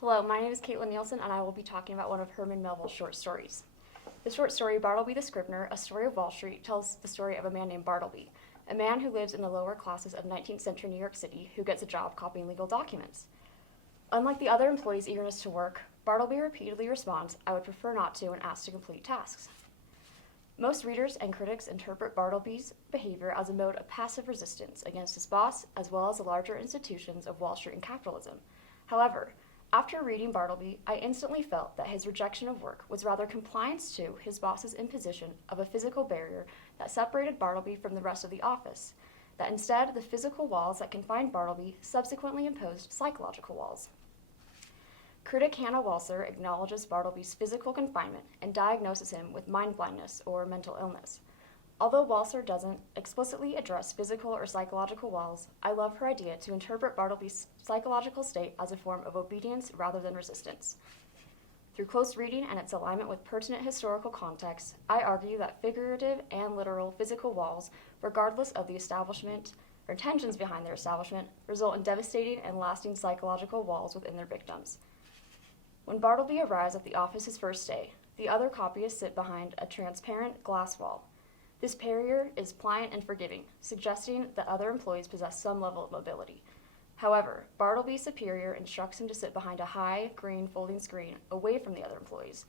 Hello, my name is Kaitlyn Nielson, and I will be talking about one of Herman Melville's short stories. The short story, Bartleby the Scrivener, A Story of Wall Street, tells the story of a man named Bartleby, a man who lives in the lower classes of 19th century New York City who gets a job copying legal documents. Unlike the other employees' eagerness to work, Bartleby repeatedly responds, "I would prefer not to," when asked to complete tasks. Most readers and critics interpret Bartleby's behavior as a mode of passive resistance against his boss, as well as the larger institutions of Wall Street and capitalism. However, after reading Bartleby, I instantly felt that his rejection of work was rather compliance to his boss's imposition of a physical barrier that separated Bartleby from the rest of the office, that instead the physical walls that confined Bartleby subsequently imposed psychological walls. Critic Hannah Walser acknowledges Bartleby's physical confinement and diagnoses him with mind blindness or mental illness. Although Walser doesn't explicitly address physical or psychological walls, I love her idea to interpret Bartleby's psychological state as a form of obedience rather than resistance. Through close reading and its alignment with pertinent historical context, I argue that figurative and literal physical walls, regardless of the establishment or intentions behind their establishment, result in devastating and lasting psychological walls within their victims. When Bartleby arrives at the office his first day, the other copyists sit behind a transparent glass wall. This barrier is pliant and forgiving, suggesting that other employees possess some level of mobility. However, Bartleby's superior instructs him to sit behind a high, green folding screen away from the other employees.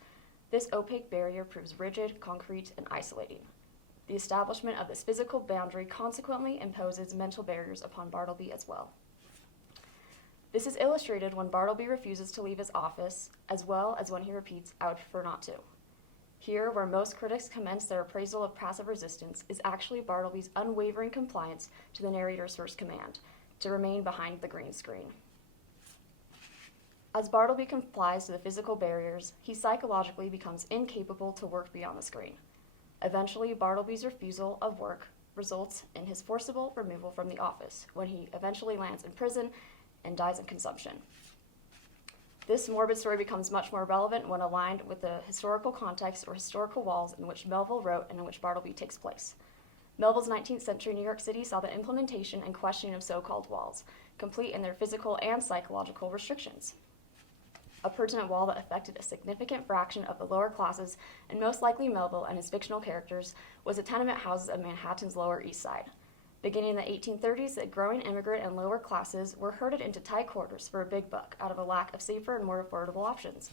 This opaque barrier proves rigid, concrete, and isolating. The establishment of this physical boundary consequently imposes mental barriers upon Bartleby as well. This is illustrated when Bartleby refuses to leave his office, as well as when he repeats, "I would prefer not to." Here, where most critics commence their appraisal of passive resistance, is actually Bartleby's unwavering compliance to the narrator's first command, to remain behind the green screen. As Bartleby complies to the physical barriers, he psychologically becomes incapable to work beyond the screen. Eventually, Bartleby's refusal of work results in his forcible removal from the office, when he eventually lands in prison and dies in consumption. This morbid story becomes much more relevant when aligned with the historical context or historical walls in which Melville wrote and in which Bartleby takes place. Melville's 19th century New York City saw the implementation and questioning of so-called walls, complete in their physical and psychological restrictions. A pertinent wall that affected a significant fraction of the lower classes, and most likely Melville and his fictional characters, was the tenement houses of Manhattan's Lower East Side. Beginning in the 1830s, the growing immigrant and lower classes were herded into tight quarters for a big buck out of a lack of safer and more affordable options.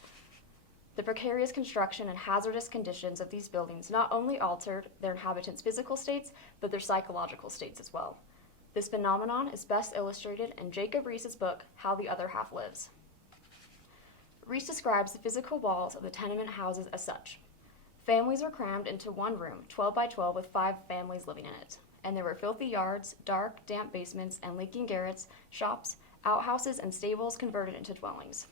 The precarious construction and hazardous conditions of these buildings not only altered their inhabitants' physical states, but their psychological states as well. This phenomenon is best illustrated in Jacob Riis's book, How the Other Half Lives. Riis describes the physical walls of the tenement houses as such. Families were crammed into one room, 12 by 12, with 5 families living in it. And there were filthy yards, dark, damp basements, and leaking garrets, shops, outhouses, and stables converted into dwellings.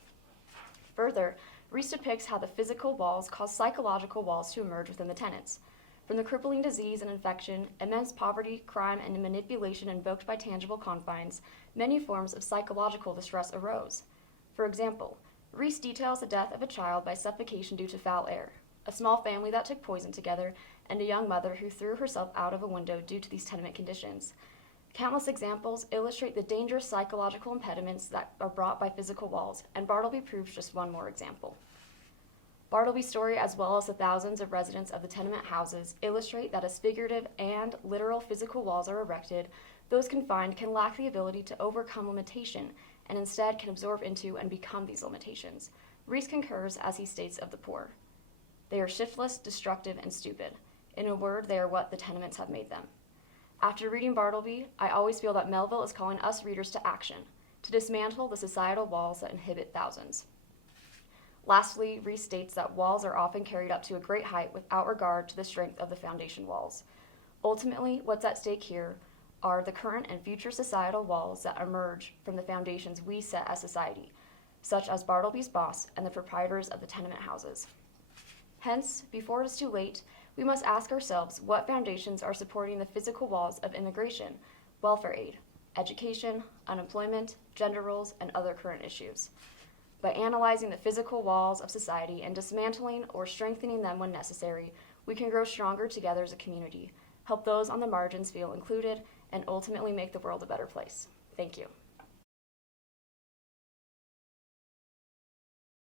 Further, Riis depicts how the physical walls caused psychological walls to emerge within the tenants. From the crippling disease and infection, immense poverty, crime, and manipulation invoked by tangible confines, many forms of psychological distress arose. For example, Riis details the death of a child by suffocation due to foul air, a small family that took poison together, and a young mother who threw herself out of a window due to these tenement conditions. Countless examples illustrate the dangerous psychological impediments that are brought by physical walls, and Bartleby proves just one more example. Bartleby's story, as well as the thousands of residents of the tenement houses, illustrate that as figurative and literal physical walls are erected, those confined can lack the ability to overcome limitation, and instead can absorb into and become these limitations. Riis concurs as he states of the poor. They are shiftless, destructive, and stupid. In a word, they are what the tenements have made them. After reading Bartleby, I always feel that Melville is calling us readers to action, to dismantle the societal walls that inhibit thousands. Lastly, Riis states that walls are often carried up to a great height without regard to the strength of the foundation walls. Ultimately, what's at stake here are the current and future societal walls that emerge from the foundations we set as society, such as Bartleby's boss and the proprietors of the tenement houses. Hence, before it is too late, we must ask ourselves what foundations are supporting the physical walls of immigration, welfare aid, education, unemployment, gender roles, and other current issues. By analyzing the physical walls of society and dismantling or strengthening them when necessary, we can grow stronger together as a community, help those on the margins feel included, and ultimately make the world a better place. Thank you.